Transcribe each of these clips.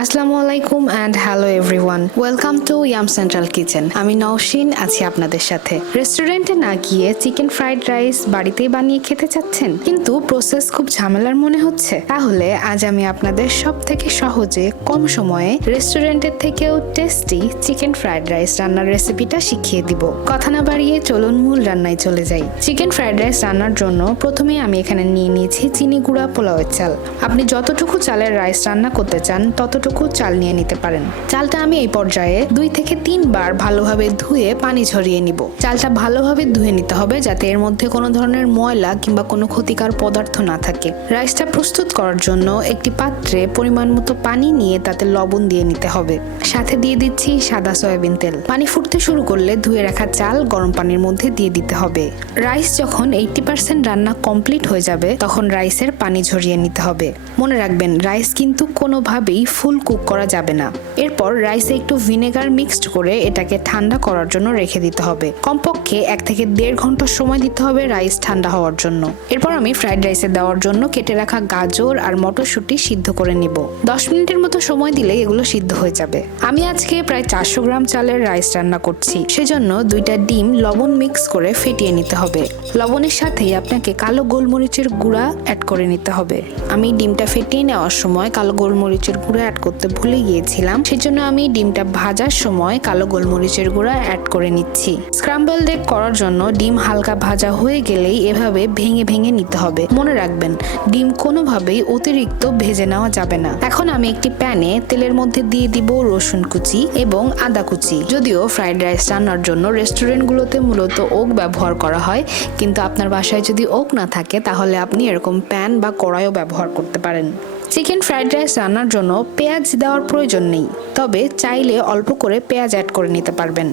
আসসালামু আলাইকুম and hello everyone, welcome to yum central kitchen. আমি নওশিন আছি আপনাদের সাথে। রেস্টুরেন্টে না গিয়ে চিকেন ফ্রাইড রাইস বাড়িতেই বানিয়ে খেতে চাচ্ছেন, কিন্তু প্রসেস খুব ঝামেলার মনে হচ্ছে? তাহলে আজ আমি আপনাদের সব থেকে সহজে কম সময়ে রেস্টুরেন্টের থেকেও টেস্টি চিকেন ফ্রাইড রাইস রান্নার রেসিপিটা শিখিয়ে দিব। কথা না বাড়িয়ে চলুন মূল রান্নায় চলে যাই। চিকেন ফ্রাইড রাইস রান্নার জন্য প্রথমে আমি এখানে নিয়ে নিয়েছি চিনি গুঁড়া পোলাওয়ের চাল। আপনি যতটুকু চালের রাইস রান্না করতে চান ততটুকু চাল নিয়ে নিতে পারেন। চালটা আমি এই পর্যায়ে 2 থেকে 3 বার ভালোভাবে ধুয়ে পানি ঝরিয়ে নিব। চালটা ভালোভাবে ধুয়ে নিতে হবে যাতে এর মধ্যে কোনো ধরনের ময়লা কিংবা কোনো ক্ষতিকর পদার্থ না থাকে। রাইসটা প্রস্তুত করার জন্য একটি পাত্রে পরিমাণ মতো পানি নিয়ে তাতে লবণ দিয়ে নিতে হবে। সাথে দিয়ে দিচ্ছি সাদা সয়াবিন তেল। পানি ফুটতে শুরু করলে ধুয়ে রাখা চাল গরম পানির মধ্যে দিয়ে দিতে হবে। রাইস যখন 80% রান্না কমপ্লিট হয়ে যাবে তখন রাইসের পানি ঝরিয়ে নিতে হবে। মনে রাখবেন, রাইস কিন্তু কোনোভাবেই ফুল কুক করা যাবে না। এরপর রাইসে একটু ভিনেগার মিক্সড করে এটাকে ঠান্ডা করার জন্য রেখে দিতে হবে। কমপক্ষে 1 থেকে 1.5 ঘন্টা সময় দিতে হবে রাইস ঠান্ডা হওয়ার জন্য। এরপর আমি ফ্রাইড রাইসে দেওয়ার জন্য কেটে রাখা গাজর আর মটরশুঁটি সিদ্ধ করে নিব। 10 মিনিটের মতো সময় দিলে এগুলো সিদ্ধ হয়ে যাবে। আমি আজকে প্রায় 400 গ্রাম চালের রাইস রান্না করছি, সেজন্য 2টা ডিম লবণ মিক্স করে ফেটিয়ে নিতে হবে। লবণের সাথেই আপনাকে কালো গোলমরিচের গুঁড়া অ্যাড করে নিতে হবে। আমি ডিমটা ফেটিয়ে নেওয়ার সময় কালো গোলমরিচের গুঁড়া অ্যাড করতে ভুলে গিয়েছিলাম, সেজন্য আমি ডিমটা ভাজার সময় কালো গোলমরিচের গুঁড়া অ্যাড করে নিচ্ছি। স্ক্রাম্বলড এগ করার জন্য ডিম হালকা ভাজা হয়ে গেলেই এভাবে ভেঙে ভেঙে নিতে হবে। মনে রাখবেন, ডিম কোনোভাবেই অতিরিক্ত ভেজে নেওয়া যাবে না। এখন আমি একটি প্যানে তেলের মধ্যে দিয়ে দিব রসুন কুচি এবং আদা কুচি। যদিও ফ্রাইড রাইস রান্নার জন্য রেস্টুরেন্টগুলোতে মূলত ওক ব্যবহার করা হয়, কিন্তু আপনার বাসায় যদি ওক না থাকে তাহলে আপনি এরকম প্যান বা কড়াইও ব্যবহার করতে পারেন। চিকেন ফ্রাইড রাইস রান্নার জন্য পেঁয়াজ দেওয়ার প্রয়োজন নেই, তবে চাইলে অল্প করে পেঁয়াজ অ্যাড করে নিতে পারবেন।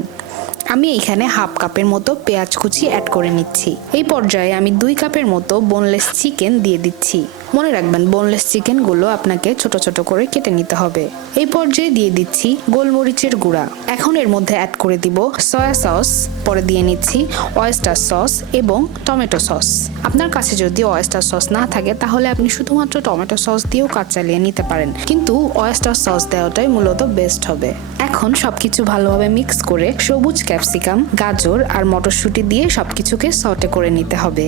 আমি এখানে 1/2 কাপের মতো পেঁয়াজ কুচি অ্যাড করে নিচ্ছি। এই পর্যায়ে আমি 2 কাপের মতো বোনলেস চিকেন দিয়ে দিচ্ছি। মনে রাখবেন, বোনলেস চিকেনগুলো আপনাকে ছোট ছোট করে কেটে নিতে হবে। এই পর্যায়ে দিয়ে দিচ্ছি গোলমরিচের গুঁড়া। এখন এর মধ্যে অ্যাড করে দিব সয়া সস, পরে দিয়ে নিচ্ছি অয়েস্টার সস এবং টমেটো সস। আপনার কাছে যদি অয়েস্টার সস না থাকে তাহলে আপনি শুধুমাত্র টমেটো সস দিয়েও কাজ চালিয়ে নিতে পারেন, কিন্তু অয়েস্টার সস দেওয়াটাই মূলত বেস্ট হবে। এখন সবকিছু ভালোভাবে মিক্স করে সবুজ ক্যাপসিকাম, গাজর আর মটরশুঁটি দিয়ে সবকিছুকে সটে করে নিতে হবে।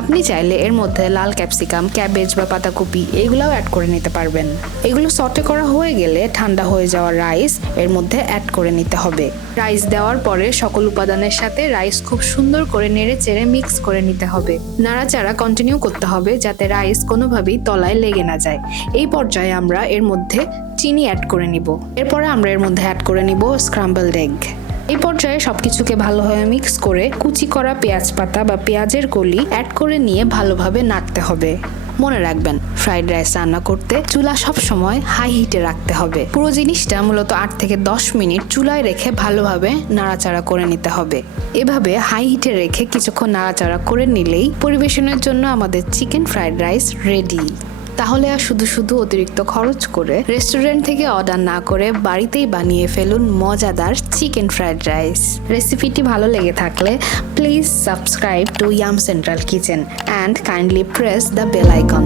আপনি চাইলে এর মধ্যে লাল ক্যাপসিকাম, ক্যাবেজ বা পাতাকপি এগুলাও অ্যাড করে নিতে পারবেন। এগুলো সটে করা হয়ে গেলে ঠান্ডা হয়ে যাওয়া রাইস এর মধ্যে অ্যাড করে নিতে হবে। রাইস দেওয়ার পরে সকল উপাদানের সাথে রাইস খুব সুন্দর করে নেড়ে চেড়ে মিক্স করে নিতে হবে। নাড়াচাড়া কন্টিনিউ করতে হবে যাতে রাইস কোনোভাবেই তলায় লেগে না যায়। এই পর্যায়ে আমরা এর মধ্যে চিনি অ্যাড করে নিব। এরপরে আমরা এর মধ্যে অ্যাড করে নিব স্ক্রাম্বলড এগ। এই পর্যায়ে সবকিছুকে ভালোভাবে মিক্স করে কুচি করা পেঁয়াজ পাতা বা পেঁয়াজের কলি অ্যাড করে নিয়ে ভালোভাবে নাড়তে হবে। মনে রাখবেন, ফ্রাইড রাইস রান্না করতে চুলা সব সময় হাই হিটে রাখতে হবে। পুরো জিনিসটা মূলত 8 থেকে 10 মিনিট চুলায় রেখে ভালোভাবে নাড়াচাড়া করে নিতে হবে। এভাবে হাই হিটে রেখে কিছুক্ষণ নাড়াচাড়া করে নিলেই পরিবেশনের জন্য আমাদের চিকেন ফ্রাইড রাইস রেডি। তাহলে আর শুধু শুধু অতিরিক্ত খরচ করে রেস্টুরেন্ট থেকে অর্ডার না করে বাড়িতেই বানিয়ে ফেলুন মজাদার চিকেন ফ্রাইড রাইস। রেসিপিটি ভালো লেগে থাকলে please subscribe to yum central kitchen and kindly press the bell icon.